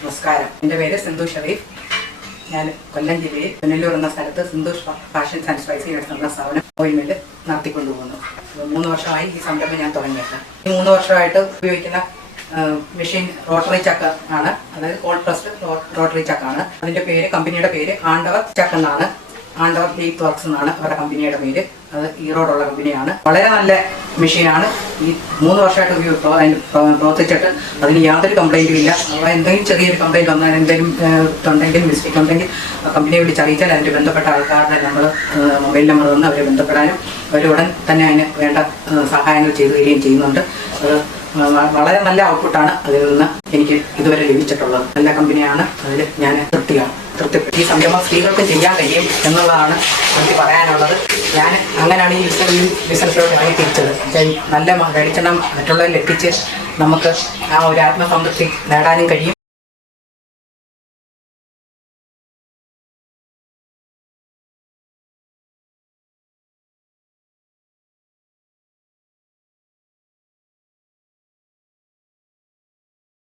നമസ്കാരം. എൻ്റെ പേര് സിന്ധു ഷെറീഫ്. ഞാൻ കൊല്ലം ജില്ലയിൽ പുനലൂർ എന്ന സ്ഥലത്ത് സിന്ധു ഫാഷൻസ് ആൻഡ് സ്പൈസി എന്ന സ്ഥാപനം ഓയിൽ മില്ല് നടത്തിക്കൊണ്ടുപോകുന്നു. 3 വർഷമായി ഈ സംരംഭം ഞാൻ തുടങ്ങിയിട്ട്. ഈ 3 വർഷമായിട്ട് ഉപയോഗിക്കുന്ന മെഷീൻ റോട്ടറി ചക്ക ആണ്. അതായത് കോൾഡ് പ്രസ്ഡ് റോട്ടറി ചക്കാണ്. അതിൻ്റെ കമ്പനിയുടെ പേര് ആണ്ടവർ ചക്ക് എന്നാണ്. ആണ്ടവർ ലീത്ത് വർക്ക്സ് എന്നാണ് അവരുടെ കമ്പനിയുടെ പേര്. അത് ഈറോഡുള്ള കമ്പനിയാണ്. വളരെ നല്ല മെഷീനാണ്. ഈ 3 വർഷമായിട്ട് പ്രവർത്തിച്ചിട്ട് അതിന് യാതൊരു കംപ്ലൈൻറ്റും ഇല്ല. എന്തെങ്കിലും ചെറിയൊരു കംപ്ലൈൻറ്റ് വന്നാൽ എന്തെങ്കിലും ഉണ്ടെങ്കിൽ മിസ്റ്റേക്ക് ഉണ്ടെങ്കിൽ കമ്പനിയെ വിളിച്ചറിയിച്ചാൽ അതിൻ്റെ ബന്ധപ്പെട്ട ആൾക്കാരുടെ മൊബൈൽ നമ്പർ വന്ന് അവരെ ബന്ധപ്പെടാനും അവർ ഉടൻ തന്നെ അതിന് വേണ്ട സഹായങ്ങൾ ചെയ്തു തരികയും ചെയ്യുന്നുണ്ട്. അത് വളരെ നല്ല ഔട്ട്പുട്ടാണ് അതിൽ നിന്ന് എനിക്ക് ഇതുവരെ ലഭിച്ചിട്ടുള്ളത്. നല്ല കമ്പനിയാണ്. അതിൽ ഞാൻ തൃപ്തിപ്പെട്ടു. ഈ സംരംഭം സ്ത്രീകൾക്ക് ചെയ്യാൻ കഴിയും എന്നുള്ളതാണ് എനിക്ക് പറയാനുള്ളത്. ഞാൻ അങ്ങനെയാണ് ഈ ബിസിനസ്സിലോട്ട് ഇറങ്ങി തിരിച്ചത്. നല്ല വെളിച്ചെണ്ണം മറ്റുള്ളവരിൽ എത്തിച്ച് നമുക്ക് ആ ഒരു ആത്മസംതൃപ്തി നേടാനും കഴിയും.